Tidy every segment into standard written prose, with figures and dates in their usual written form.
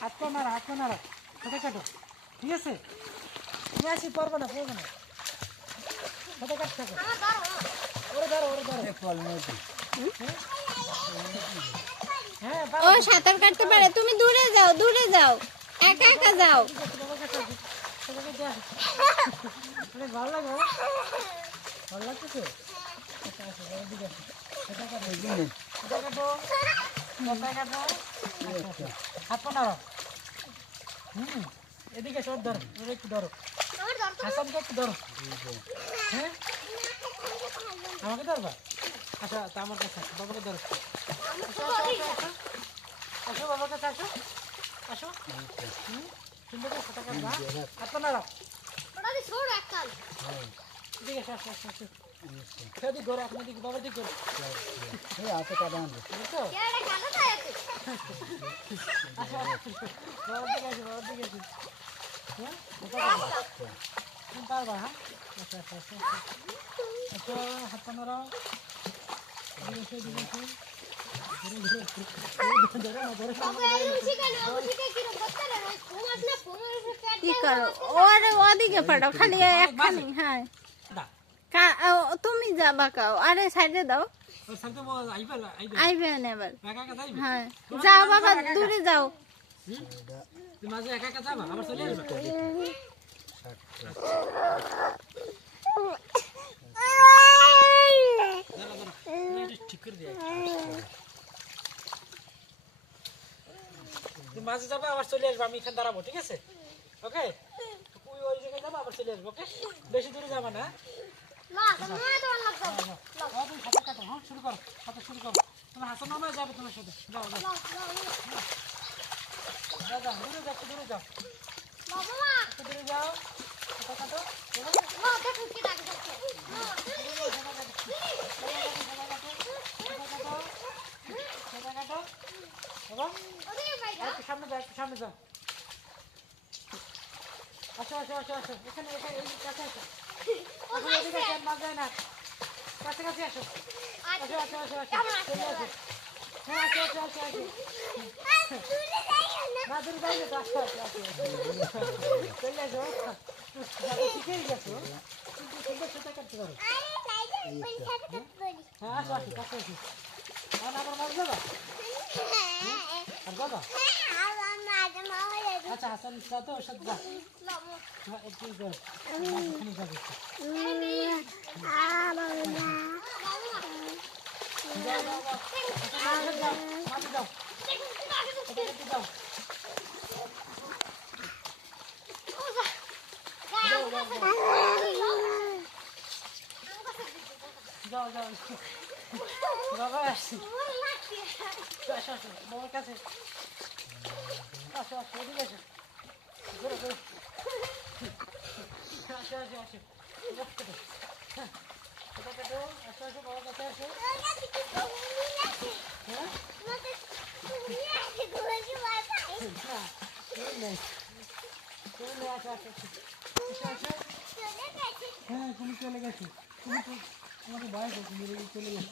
হাত পা নাড়া সাঁতার কাটো, ঠিক আছে? তুমি আসি পারবো না সাঁতার কাটতে থাকো। ওরে ধরো হ্যাঁ ও সাঁতার কাটতে পারে, তুমি দূরে যাও একা একা যাও। ভালো লাগে, ভালো লাগতেছে। হাত পা নাড়াও। এদিকে সব ধরো, একটু ধরো, হাসানকে একটু ধরো। হ্যাঁ আমাকে ধরবা? আচ্ছা তা আমার কাছে আসো, বাবাকে ধরো। আসো বাবার কাছে আসো। সুন্দর করে সাঁতার কাটবা। হাত পা নাড়াও। এদিকে আসো। সেদিক ঘরে, এখন এদিকে বাবার দিক ঘরে। আছে কাদা আনবে বুঝছো? বাবার দিকে আসো। হ্যাঁ তুমি পারবা? হ্যাঁ আচ্ছা হাত পা নাড়াও। কি করো ওদিকে পাঠাও, খালি একখানি। হ্যাঁ তুমি যাবা কাও, আরে সাইডে দাও, আইবে এবার। হ্যাঁ যাও বাবা, দূরে যাও। মাঝে একা যাবা, আবার চলে আসবে। ঠিক করে দিয়ে মাঝে যাবা, আবার চলে আসবে। আমি এখানে দাঁড়াবো, ঠিক আছে? ওকে, ওই জায়গায় যাবো, আবার চলে আসবো। ওকে, বেশি দূরে যাবা না। তুমি সাঁতার কাটো। হ্যাঁ শুরু করো, তোমার হাসান মামা যাবে তোমার সাথে। যাও দূরে যাও, দূরে যাও, সাঁতার কাটো। সামনে যাও। আসো এখানে এই কাছে আসো। এখন এদিকে আসো, মাছ যায় না, কাছে আসো। আসো চলে আসো। হ্যাঁ আসো। না দূরে যাই না, আসো চলে আসো। শিখেই গেছো, কিন্তু সুন্দর সাঁতার কাটতে পারো। হ্যাঁ আসো কাছে আসো। আবার মাছ যাবা? আর যাবা? আচ্ছা হাসান তো ওর সাথে যা, একটু ওখানে যাবে। যাও বাবা আসছি। আসো বাবার কাছে আসো এদিকে আসো। ঘুরো আসো। আসো বাবার কাছে আসো। হ্যাঁ তুমি চলে গেছো, তুমি তো তোমাকে ভয় করছো, চলে গেছো।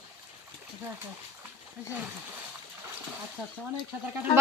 আচ্ছা অনেক সাঁতার কাটা।